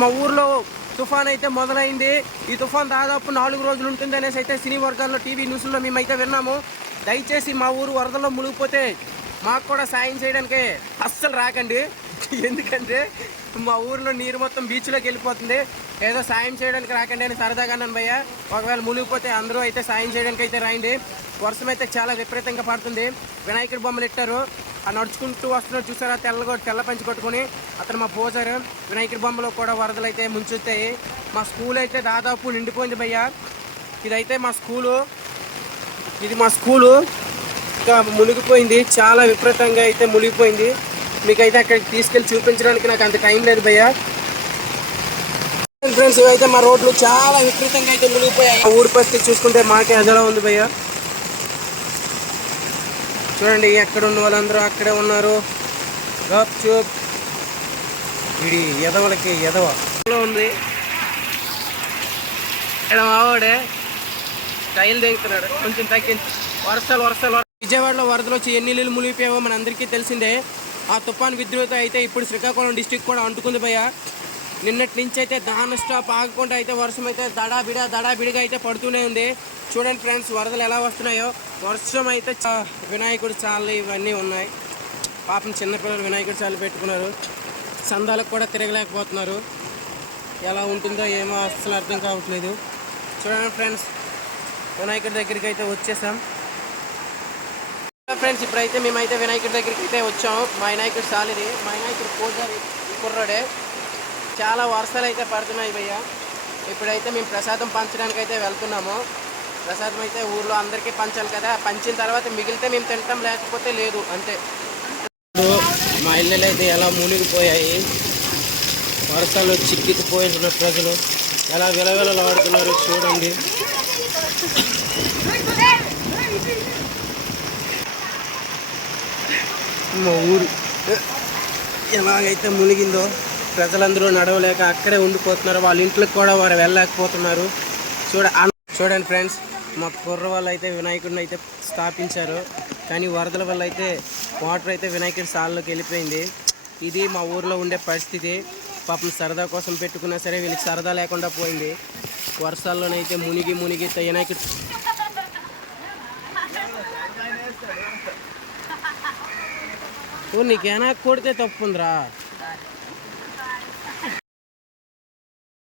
మా ఊర్లో తుఫాన్ అయితే మొదలైంది. ఈ తుఫాన్ దాదాపు 4 రోజులు ఉంటుంది అనేసి అయితే సినీ వర్గాల్లో టీవీ న్యూస్లో మేమైతే విన్నాము. దయచేసి మా ఊరు వరదల్లో మునిగిపోతే మాకు కూడా సాయం చేయడానికి అస్సలు రాకండి. ఎందుకంటే మా ఊర్లో నీరు మొత్తం బీచ్లోకి వెళ్ళిపోతుంది. ఏదో సాయం చేయడానికి రాకండి అని సరదాగా అన్నాను భయ్య. ఒకవేళ మునిగిపోతే అందరూ అయితే సాయం చేయడానికి అయితే రాయండి. వర్షం అయితే చాలా విపరీతంగా పడుతుంది. వినాయకుడి బొమ్మలు ఇట్టారు. ఆ నడుచుకుంటూ వస్తున్నారు చూసారా, తెల్ల పంచి కొట్టుకుని. అతను మా పోజారు. వినాయకుడి బొమ్మలో కూడా వరదలు అయితే ముంచుతాయి. మా స్కూల్ అయితే దాదాపు నిండిపోయింది భయ్య. ఇదైతే మా స్కూలు. ఇది మా స్కూలు ఇంకా మునిగిపోయింది. చాలా విపరీతంగా అయితే మునిగిపోయింది. మీకైతే అక్కడికి తీసుకెళ్ళి చూపించడానికి నాకు అంత టైం లేదు భయ్య. ఫ్రెండ్స్, ఇవైతే మా రోడ్లు చాలా విపరీతంగా అయితే మునిగిపోయాయి. ఊరి పరిస్థితి చూసుకుంటే మాకే అదలా ఉంది భయ్య. చూడండి, ఎక్కడ ఉన్న వాళ్ళందరూ అక్కడే ఉన్నారు. గప్ చూప్ ఇది ఎదవలకి ఎదవ ఉంది. ఇక్కడ మావాడే టైల్ దిగుతున్నాడు. కొంచెం తగ్గింది. వర్షాలు విజయవాడలో వరదలు వచ్చి ఎన్ని నీళ్ళు మునిగిపోయావో మన అందరికీ తెలిసిందే. ఆ తుఫాన్ విద్యుత్ అయితే ఇప్పుడు శ్రీకాకుళం డిస్టిక్ కూడా అంటుకుంది భయ్య. నిన్నటి నుంచి అయితే నాన్ స్టాప్ ఆగకుండా అయితే వర్షం అయితే దడాబిడిగా అయితే పడుతూనే ఉంది. చూడండి ఫ్రెండ్స్, వరదలు ఎలా వస్తున్నాయో. వర్షం అయితే వినాయకుడి చాలు ఇవన్నీ ఉన్నాయి. పాపం చిన్నపిల్లలు వినాయకుడి చాలు పెట్టుకున్నారు. సందాలకు కూడా తిరగలేకపోతున్నారు. ఎలా ఉంటుందో ఏమో అసలు అర్థం కావట్లేదు. చూడండి ఫ్రెండ్స్, వినాయకుడి దగ్గరికి అయితే వచ్చేసాం. ఫ్రెండ్స్, ఇప్పుడైతే మేమైతే వినాయకుడి దగ్గరికి అయితే వచ్చాము. మా వినాయకుడు సాలిది, మా వినాయకుడు పూజారి కుర్రాడే. చాలా వర్షాలు అయితే పడుతున్నాయి భయ్య. ఇప్పుడైతే మేము ప్రసాదం పంచడానికి అయితే వెళ్తున్నాము. ప్రసాదం అయితే ఊర్లో అందరికీ పంచాలి కదా. పంచిన తర్వాత మిగిలితే మేము తింటాం, లేకపోతే లేదు, అంతే. మా ఇళ్ళలు అయితే ఎలా మునిగిపోయాయి. వర్షాలు చిక్కిపోయిన ప్రజలు ఎలా విలవిలలాడుతున్నారు చూడండి. మా ఊరు ఎలాగైతే మునిగిందో, ప్రజలందరూ నడవలేక అక్కడే ఉండిపోతున్నారు. వాళ్ళ ఇంట్లోకి కూడా వారు వెళ్ళలేకపోతున్నారు. చూడండి ఫ్రెండ్స్, మా కుర్ర వాళ్ళు అయితే వినాయకుడిని అయితే స్థాపించారు. కానీ వరదల వల్ల అయితే వాటర్ అయితే వినాయకుడి సాల్లోకి వెళ్ళిపోయింది. ఇది మా ఊర్లో ఉండే పరిస్థితి. పాపం సరదా కోసం పెట్టుకున్నా సరే వీళ్ళకి సరదా లేకుండా పోయింది. వర్షాల్లోనైతే మునిగి వినాయకుడు నీకేనా కొడితే తప్పుందిరా.